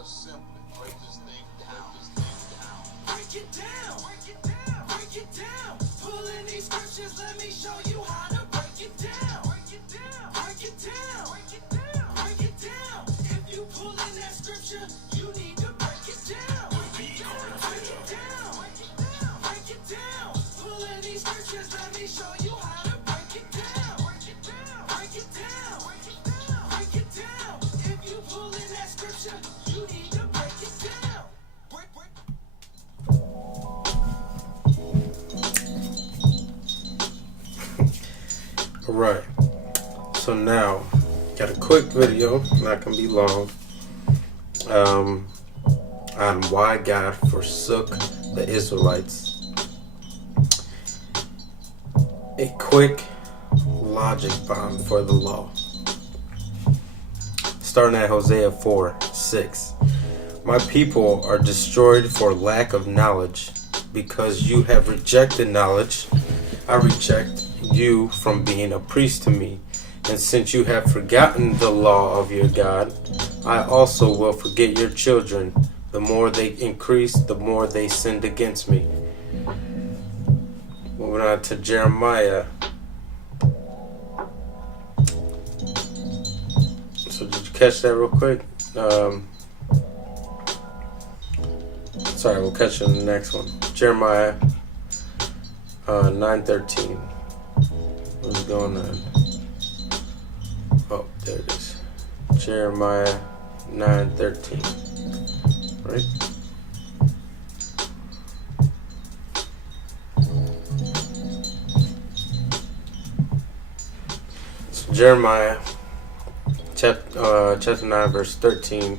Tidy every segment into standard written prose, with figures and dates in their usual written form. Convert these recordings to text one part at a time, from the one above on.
Break it down. Break it down. Pulling these scriptures, let me show you how to break it down. Break it down. Break it down. Break it down. Break it down. If you pull in that scripture, you need to break it down. Break it down. Break it down. Break it down. Break it down. Pulling these scriptures, let me show you how to break it down. Break it down. Break it down. Break it down. Break it down. If you pull in that scripture, you need to break it down. Break. Alright, so now got a quick video, not gonna be long, on why God forsook the Israelites. A quick logic bomb for the law. Starting at Hosea 4:6. My people are destroyed for lack of knowledge. Because you have rejected knowledge, I reject you from being a priest to me. And since you have forgotten the law of your God, I also will forget your children. The more they increase, the more they sinned against me. Moving on to Jeremiah. So did you catch that real quick? Sorry, we'll catch you in the next one. Jeremiah 9:13. What's going on? Oh, there it is. Jeremiah 9:13. Right? So Jeremiah chapter 9 verse 13.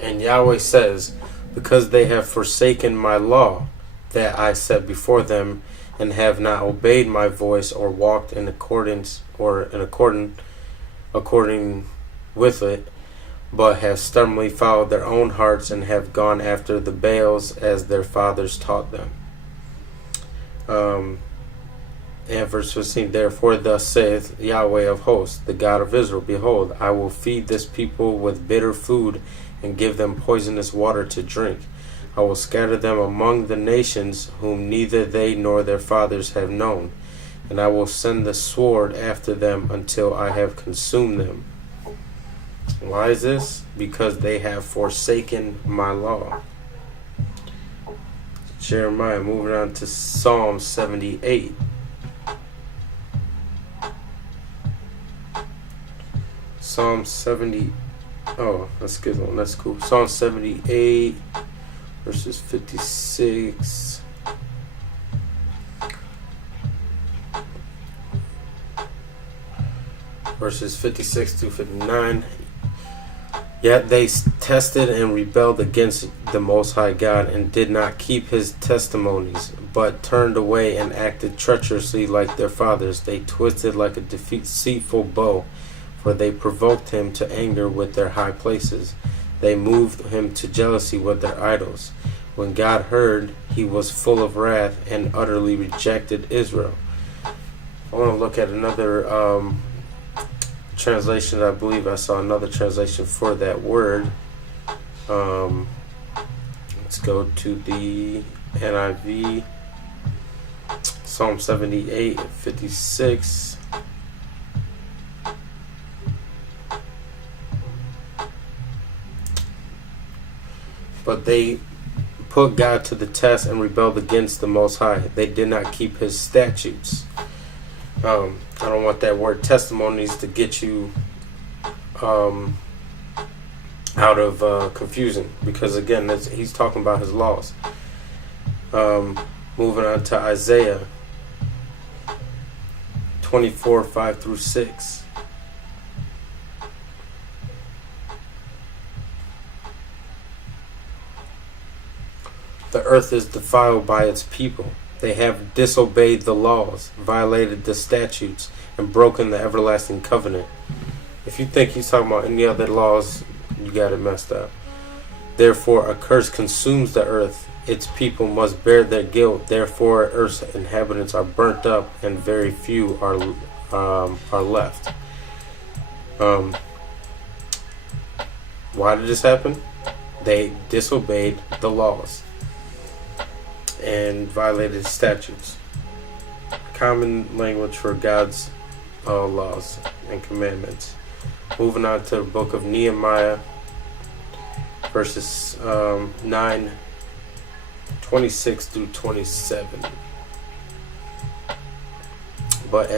And Yahweh says, because they have forsaken my law that I set before them, and have not obeyed my voice or walked in accordance according with it, but have stubbornly followed their own hearts and have gone after the Baals as their fathers taught them. And verse 15, therefore thus saith Yahweh of hosts, the God of Israel, behold, I will feed this people with bitter food and give them poisonous water to drink. I will scatter them among the nations whom neither they nor their fathers have known, and I will send the sword after them until I have consumed them. Why is this? Because they have forsaken my law. Jeremiah, moving on to Psalm 78. Psalm 70. Oh, that's a good one. That's cool. Psalm 78, verses 56. Verses 56 to 59. Yet they tested and rebelled against the Most High God and did not keep his testimonies, but turned away and acted treacherously like their fathers. They twisted like a deceitful bow, for they provoked him to anger with their high places. They moved him to jealousy with their idols. When God heard, he was full of wrath and utterly rejected Israel. I want to look at another translation. I believe I saw another translation for that word. Let's go to the NIV. Psalm 78, 56. But they put God to the test and rebelled against the Most High. They did not keep his statutes. I don't want that word testimonies to get you out of confusion, because again, he's talking about his laws. Moving on to Isaiah 24, 5 through 6. The earth is defiled by its people. They have disobeyed the laws, violated the statutes, and broken the everlasting covenant. If you think he's talking about any other laws, you got it messed up. Therefore, a curse consumes the earth. Its people must bear their guilt. Therefore, earth's inhabitants are burnt up, and very few are left. Why did this happen? They disobeyed the laws and violated statutes. Common language for God's laws and commandments. Moving on to the book of Nehemiah, verses 9:26 through 27. But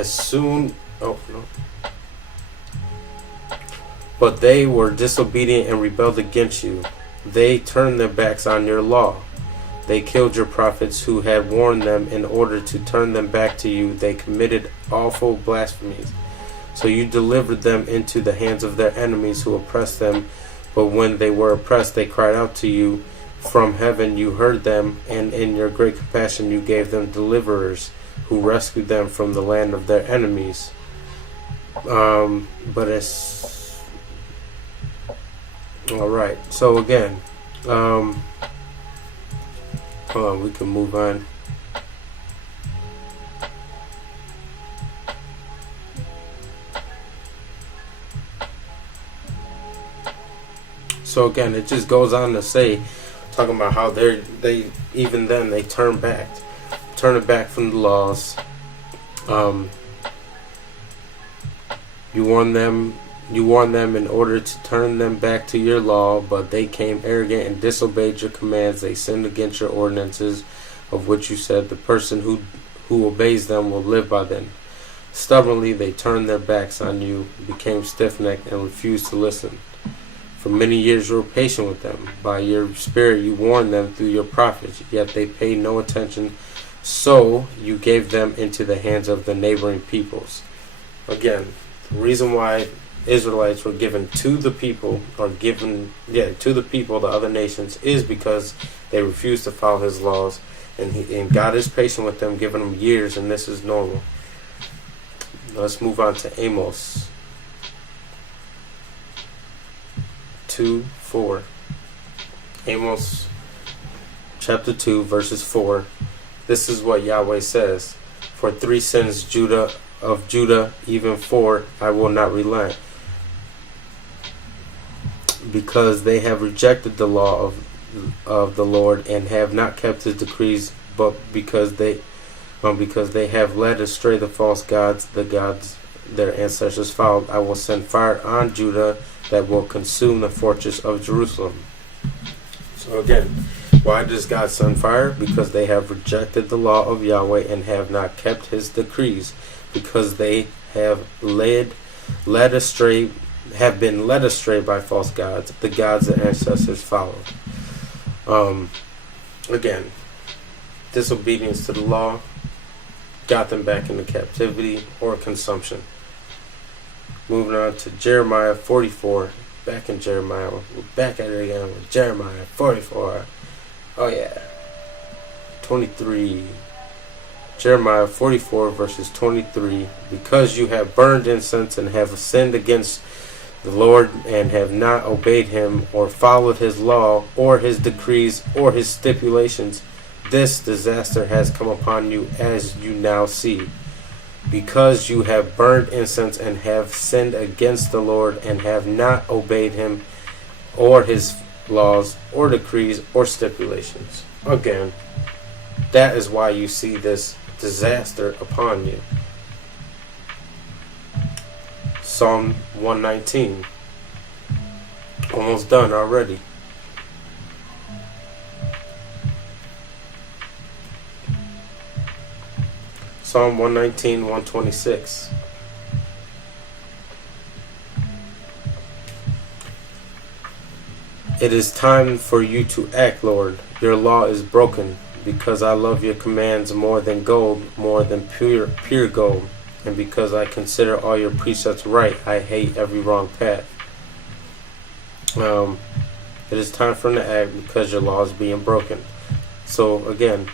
they were disobedient and rebelled against you. They turned their backs on your law. They killed your prophets who had warned them in order to turn them back to you. They committed awful blasphemies. So you delivered them into the hands of their enemies who oppressed them. But when they were oppressed, they cried out to you from heaven. You heard them, and in your great compassion you gave them deliverers who rescued them from the land of their enemies. But it's all right. So again, hold on, we can move on. So again, it just goes on to say, talking about how they even then they turn it back from the laws. You warn them in order to turn them back to your law, but they came arrogant and disobeyed your commands. They sinned against your ordinances, of which you said the person who obeys them will live by them. Stubbornly they turned their backs on you, became stiff-necked, and refused to listen. For many years you were patient with them. By your spirit you warned them through your prophets, yet they paid no attention. So you gave them into the hands of the neighboring peoples. Again, the reason why Israelites were given to the people, the other nations, is because they refused to follow his laws. And God is patient with them, giving them years, and this is normal. Let's move on to Amos 2:4. Amos chapter 2 verses 4. This is what Yahweh says: For 3 sins of Judah, even 4, I will not relent, because they have rejected the law of the Lord and have not kept his decrees, but because they have led astray the false gods, the gods their ancestors followed, I will send fire on Judah that will consume the fortress of Jerusalem. So again, why does God send fire? Because they have rejected the law of Yahweh and have not kept his decrees, because they have been led astray by false gods, the gods their ancestors followed. Again, disobedience to the law got them back into captivity or consumption. Moving on to Jeremiah 44. Back in Jeremiah. We're back at it again with Jeremiah 44. Oh yeah. 23. Jeremiah 44 verses 23. Because you have burned incense and have sinned against the Lord and have not obeyed him or followed his law or his decrees or his stipulations, this disaster has come upon you, as you now see. Because you have burned incense and have sinned against the Lord and have not obeyed him or his laws or decrees or stipulations. Again, that is why you see this disaster upon you. Psalm 119. Almost done already. Psalm 119, 126. It is time for you to act, Lord. Your law is broken, because I love your commands more than gold, more than pure gold. And because I consider all your precepts right, I hate every wrong path. It is time for them to act because your law is being broken. So again,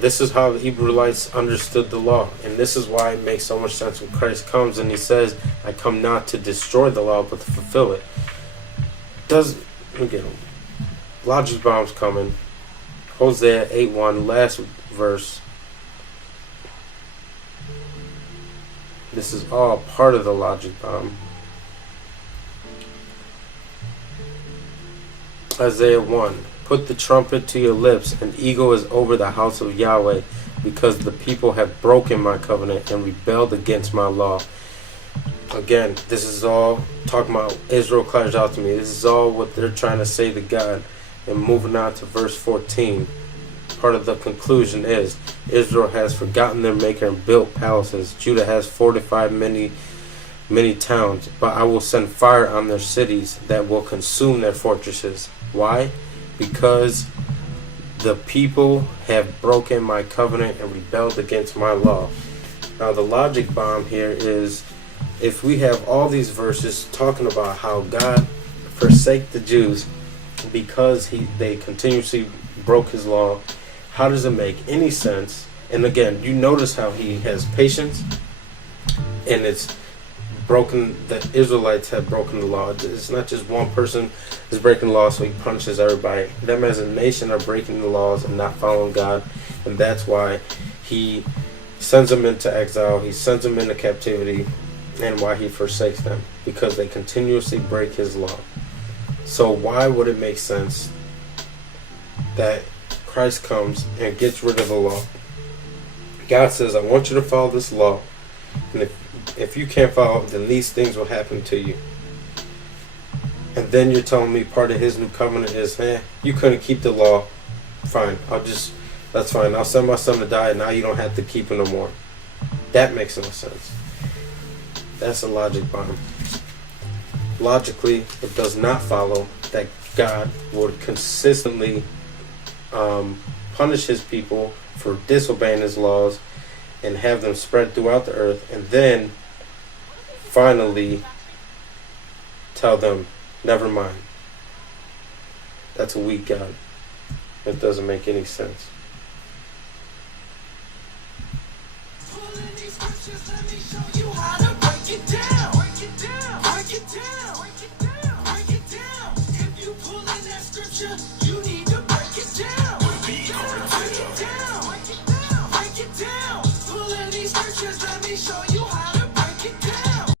this is how the Israelites understood the law. And this is why it makes so much sense when Christ comes and he says, I come not to destroy the law, but to fulfill it. Logic bombs coming. Hosea 8:1, last verse. This is all part of the logic bomb. Isaiah 1. Put the trumpet to your lips, an eagle is over the house of Yahweh, because the people have broken my covenant and rebelled against my law. Again, this is all talking about Israel cries out to me. This is all what they're trying to say to God. And moving on to verse 14. Part of the conclusion is Israel has forgotten their maker and built palaces. Judah has fortified many towns, but I will send fire on their cities that will consume their fortresses. Why? Because the people have broken my covenant and rebelled against my law. Now the logic bomb here is, if we have all these verses talking about how God forsake the Jews because they continuously broke his law, how does it make any sense? And again, you notice how he has patience, and it's broken. The Israelites have broken the law. It's not just one person is breaking the law, so he punishes everybody. Them as a nation are breaking the laws and not following God, and that's why he sends them into exile. He sends them into captivity, and why he forsakes them, because they continuously break his law. So why would it make sense that Christ comes and gets rid of the law? God says, I want you to follow this law, and if you can't follow it, then these things will happen to you. And then you're telling me part of his new covenant is, you couldn't keep the law. Fine, that's fine. I'll send my son to die, and now you don't have to keep it no more. That makes no sense. That's a logic bomb. Logically, it does not follow that God would consistently punish his people for disobeying his laws and have them spread throughout the earth, and then finally tell them, never mind. That's a weak God. It doesn't make any sense. Pulling these scriptures, let me show you how to break it down.